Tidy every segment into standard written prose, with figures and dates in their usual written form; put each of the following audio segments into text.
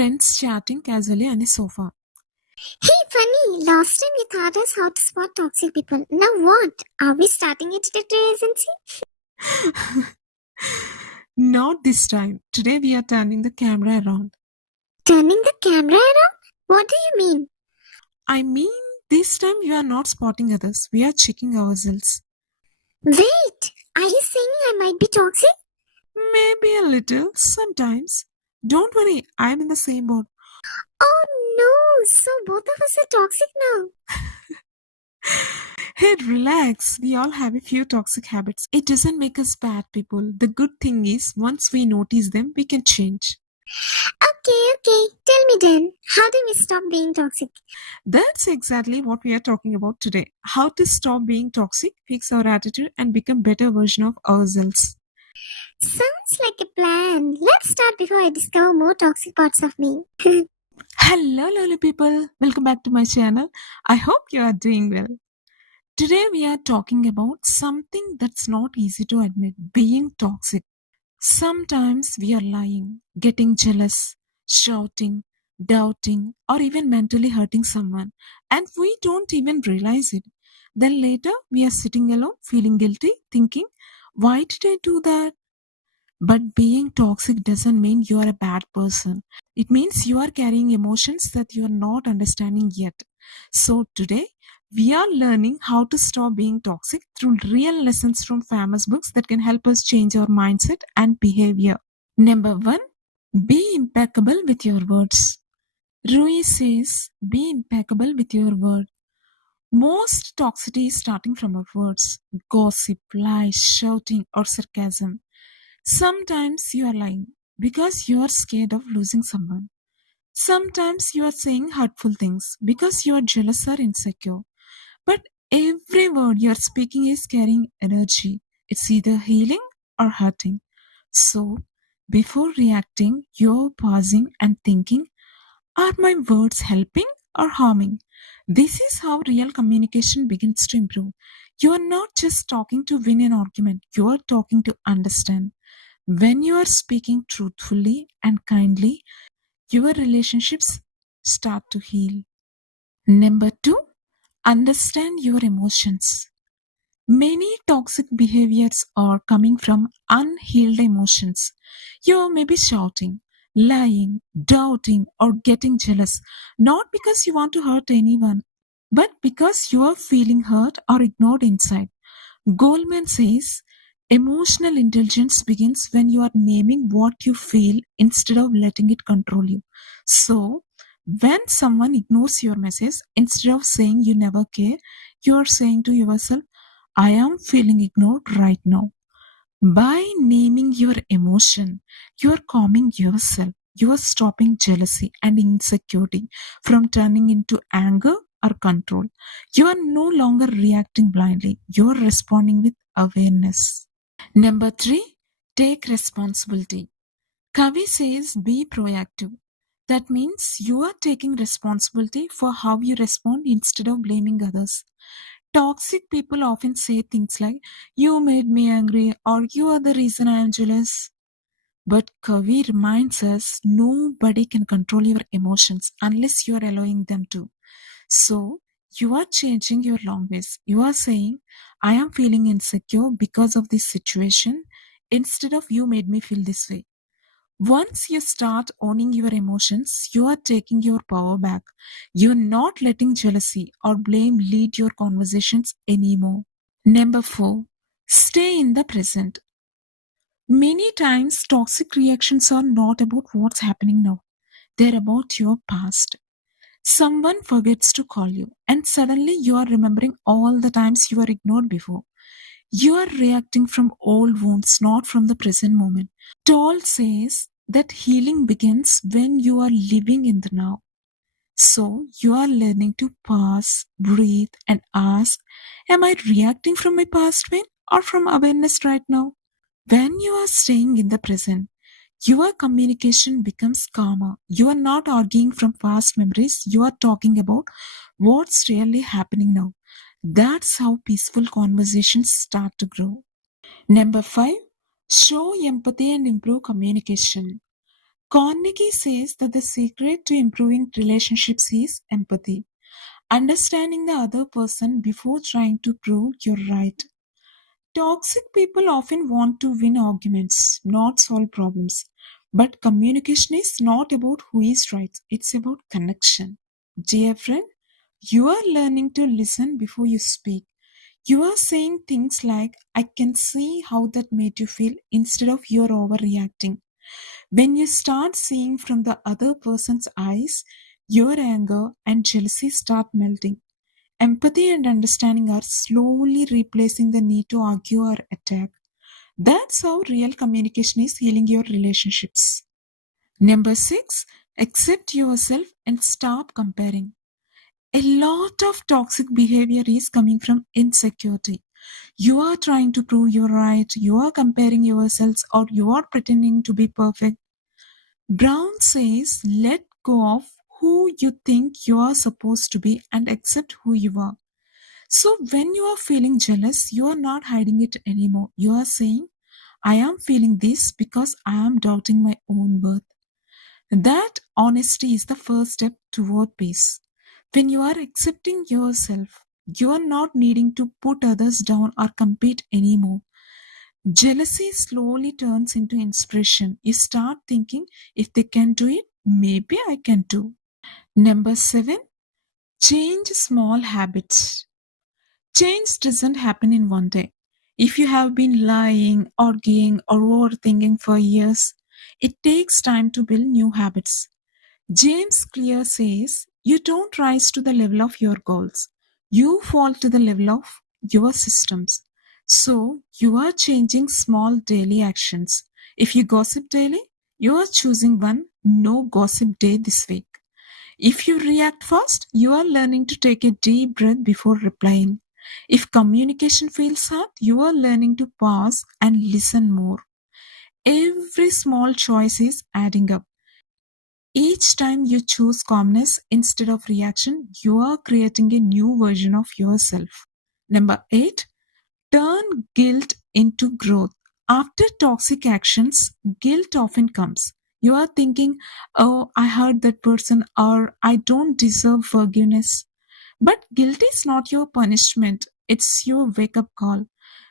friends chatting casually on a sofa. Hey, funny. Last time you taught us how to spot toxic people. Now what? Are we starting a detective agency? Not this time. Today we are turning the camera around. Turning the camera around? What do you mean? I mean, this time we are not spotting others. We are checking ourselves. Wait, are you saying I might be toxic? Maybe a little, sometimes. Don't worry, I'm in the same boat. Oh no, so both of us are toxic now. Hey, relax. We all have a few toxic habits. It doesn't make us bad people. The good thing is, once we notice them, we can change. Okay, tell me then, how do we stop being toxic? That's exactly what we are talking about today. How to stop being toxic, fix our attitude, and become better version of ourselves. Sounds like a plan. Let's start before I discover more toxic parts of me. Hello, lovely people. Welcome back to my channel. I hope you are doing well. Today, we are talking about something that's not easy to admit being toxic. Sometimes we are lying, getting jealous, shouting, doubting, or even mentally hurting someone, and we don't even realize it. Then later, we are sitting alone, feeling guilty, thinking, why did I do that? But being toxic doesn't mean you are a bad person. It means you are carrying emotions that you are not understanding yet. So today, we are learning how to stop being toxic through real lessons from famous books that can help us change our mindset and behavior. Number one, be impeccable with your words. Rui says, be impeccable with your word. Most toxicity is starting from our words, gossip, lies, shouting, or sarcasm. Sometimes you are lying because you are scared of losing someone. Sometimes you are saying hurtful things because you are jealous or insecure. But every word you are speaking is carrying energy. It's either healing or hurting. So, before reacting, you're pausing and thinking, are my words helping or harming? This is how real communication begins to improve. You are not just talking to win an argument, you are talking to understand. When you are speaking truthfully and kindly, your relationships start to heal. Number two, understand your emotions. Many toxic behaviors are coming from unhealed emotions. You may be shouting, lying, doubting, or getting jealous, not because you want to hurt anyone, but because you are feeling hurt or ignored inside. Goldman says emotional intelligence begins when you are naming what you feel instead of letting it control you. So, when someone ignores your message, instead of saying you never care, you are saying to yourself, I am feeling ignored right now. By naming your emotion, you are calming yourself. You are stopping jealousy and insecurity from turning into anger or control. You are no longer reacting blindly. You are responding with awareness. Number three, take responsibility. Kavi says be proactive. That means you are taking responsibility for how you respond instead of blaming others. Toxic people often say things like, you made me angry or you are the reason I am jealous. But Kavi reminds us nobody can control your emotions unless you are allowing them to. So, you are changing your language. You are saying, I am feeling insecure because of this situation instead of you made me feel this way. Once you start owning your emotions, you are taking your power back. You're not letting jealousy or blame lead your conversations anymore. Number four, stay in the present. Many times, toxic reactions are not about what's happening now, they're about your past. Someone forgets to call you, and suddenly you are remembering all the times you were ignored before. You are reacting from old wounds, not from the present moment. Toll says that healing begins when you are living in the now. So you are learning to pause, breathe, and ask, am I reacting from my past pain or from awareness right now? When you are staying in the present, your communication becomes calmer. You are not arguing from past memories, you are talking about what's really happening now. That's how peaceful conversations start to grow. Number five, show empathy and improve communication. Carnegie says that the secret to improving relationships is empathy, understanding the other person before trying to prove you're right. Toxic people often want to win arguments, not solve problems. But communication is not about who is right, it's about connection. Dear friend, you are learning to listen before you speak. You are saying things like, I can see how that made you feel instead of you're overreacting. When you start seeing from the other person's eyes, your anger and jealousy start melting. Empathy and understanding are slowly replacing the need to argue or attack. That's how real communication is healing your relationships. Number six, accept yourself and stop comparing. A lot of toxic behavior is coming from insecurity. You are trying to prove you're right, you are comparing yourselves, or you are pretending to be perfect. Brown says, let go of who you think you are supposed to be and accept who you are. So, when you are feeling jealous, you are not hiding it anymore. You are saying, I am feeling this because I am doubting my own worth. That honesty is the first step toward peace. When you are accepting yourself, you are not needing to put others down or compete anymore. Jealousy slowly turns into inspiration. You start thinking, if they can do it, maybe I can too. Number seven, change small habits. Change doesn't happen in one day. If you have been lying, arguing, or overthinking for years, it takes time to build new habits. James Clear says, you don't rise to the level of your goals, you fall to the level of your systems. So, you are changing small daily actions. If you gossip daily, you are choosing one no gossip day this week. If you react fast, you are learning to take a deep breath before replying. If communication feels hard, you are learning to pause and listen more. Every small choice is adding up. Each time you choose calmness instead of reaction, you are creating a new version of yourself. Number 8, turn guilt into growth. After toxic actions, guilt often comes. You are thinking, oh, I hurt that person, or I don't deserve forgiveness. But guilt is not your punishment, it's your wake up call.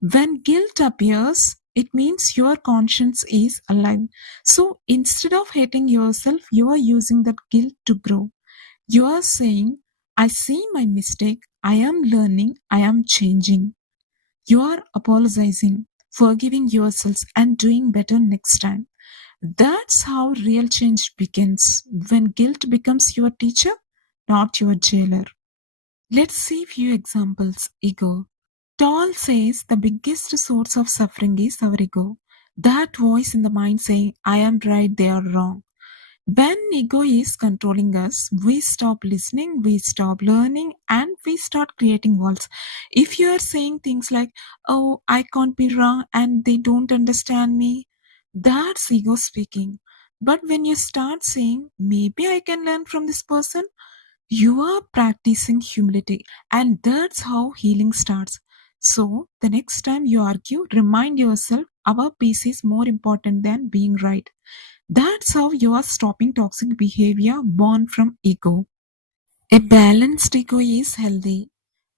When guilt appears, it means your conscience is alive. So instead of hating yourself, you are using that guilt to grow. You are saying, I see my mistake, I am learning, I am changing. You are apologizing, forgiving yourselves, and doing better next time. That's how real change begins when guilt becomes your teacher, not your jailer. Let's see few examples. Ego. Toll says the biggest source of suffering is our ego. That voice in the mind saying, I am right, they are wrong. When ego is controlling us, we stop listening, we stop learning, and we start creating walls. If you are saying things like, oh, I can't be wrong and they don't understand me, that's ego speaking. But when you start saying, maybe I can learn from this person, you are practicing humility, and that's how healing starts. So, the next time you argue, remind yourself our peace is more important than being right. That's how you are stopping toxic behavior born from ego. A balanced ego is healthy,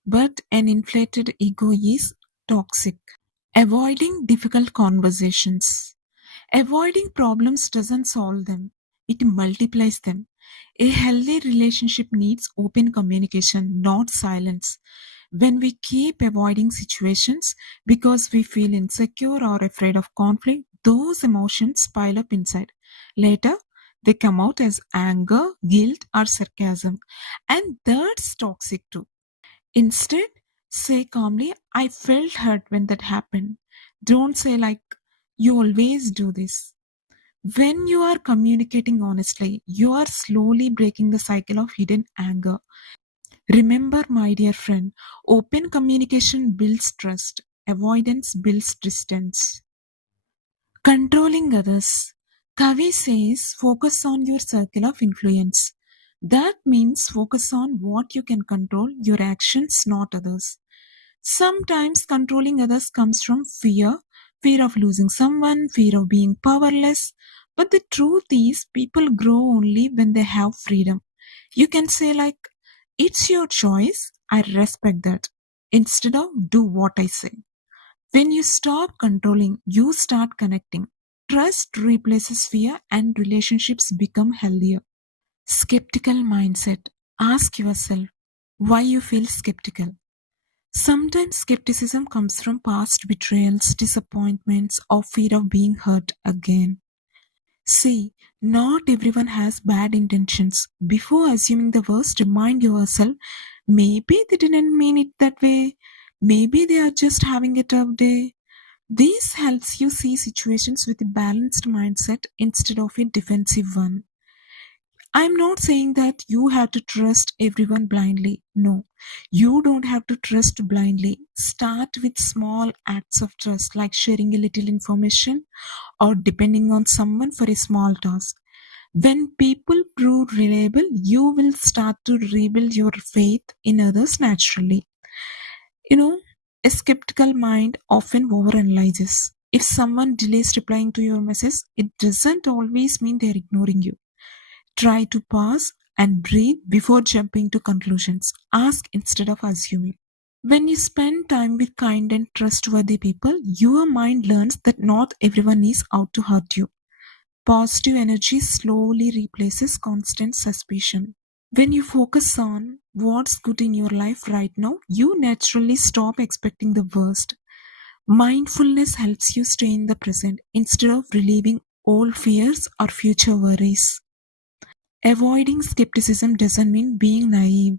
but an inflated ego is toxic. Avoiding difficult conversations. Avoiding problems doesn't solve them, it multiplies them. A healthy relationship needs open communication, not silence. When we keep avoiding situations because we feel insecure or afraid of conflict, those emotions pile up inside. Later, they come out as anger, guilt, or sarcasm. And that's toxic too. Instead, say calmly, I felt hurt when that happened. Don't say, like, you always do this. When you are communicating honestly, you are slowly breaking the cycle of hidden anger. Remember, my dear friend, open communication builds trust, avoidance builds distance. Controlling others. Kavi says focus on your circle of influence. That means focus on what you can control, your actions, not others. Sometimes controlling others comes from fear, fear of losing someone, fear of being powerless. But the truth is, people grow only when they have freedom. You can say, like, it's your choice, I respect that, instead of do what I say. When you stop controlling, you start connecting. Trust replaces fear and relationships become healthier. Skeptical mindset. Ask yourself why you feel skeptical. Sometimes skepticism comes from past betrayals, disappointments, or fear of being hurt again. See, not everyone has bad intentions. Before assuming the worst, remind yourself maybe they didn't mean it that way. Maybe they are just having a tough day. This helps you see situations with a balanced mindset instead of a defensive one. I'm not saying that you have to trust everyone blindly. No, you don't have to trust blindly. Start with small acts of trust, like sharing a little information or depending on someone for a small task. When people prove reliable, you will start to rebuild your faith in others naturally. You know, a skeptical mind often overanalyzes. If someone delays replying to your message, it doesn't always mean they're ignoring you. Try to pause and breathe before jumping to conclusions. Ask instead of assuming. When you spend time with kind and trustworthy people, your mind learns that not everyone is out to hurt you. Positive energy slowly replaces constant suspicion. When you focus on what's good in your life right now, you naturally stop expecting the worst. Mindfulness helps you stay in the present instead of relieving old fears or future worries. Avoiding skepticism doesn't mean being naive.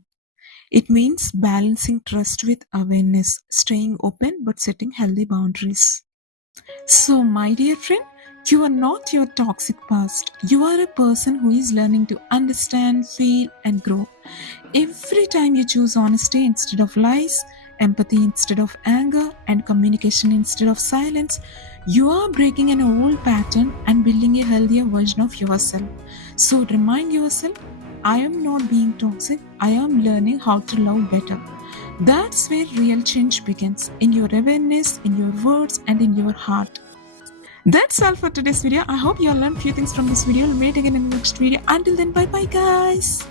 It means balancing trust with awareness, staying open but setting healthy boundaries. So, my dear friend, you are not your toxic past. You are a person who is learning to understand, feel, and grow. Every time you choose honesty instead of lies, empathy instead of anger, and communication instead of silence, you are breaking an old pattern and building a healthier version of yourself. So remind yourself, I am not being toxic, I am learning how to love better. That's where real change begins, in your awareness, in your words, and in your heart. That's all for today's video. I hope you all learned few things from this video. We'll meet again in the next video. Until then, bye bye guys.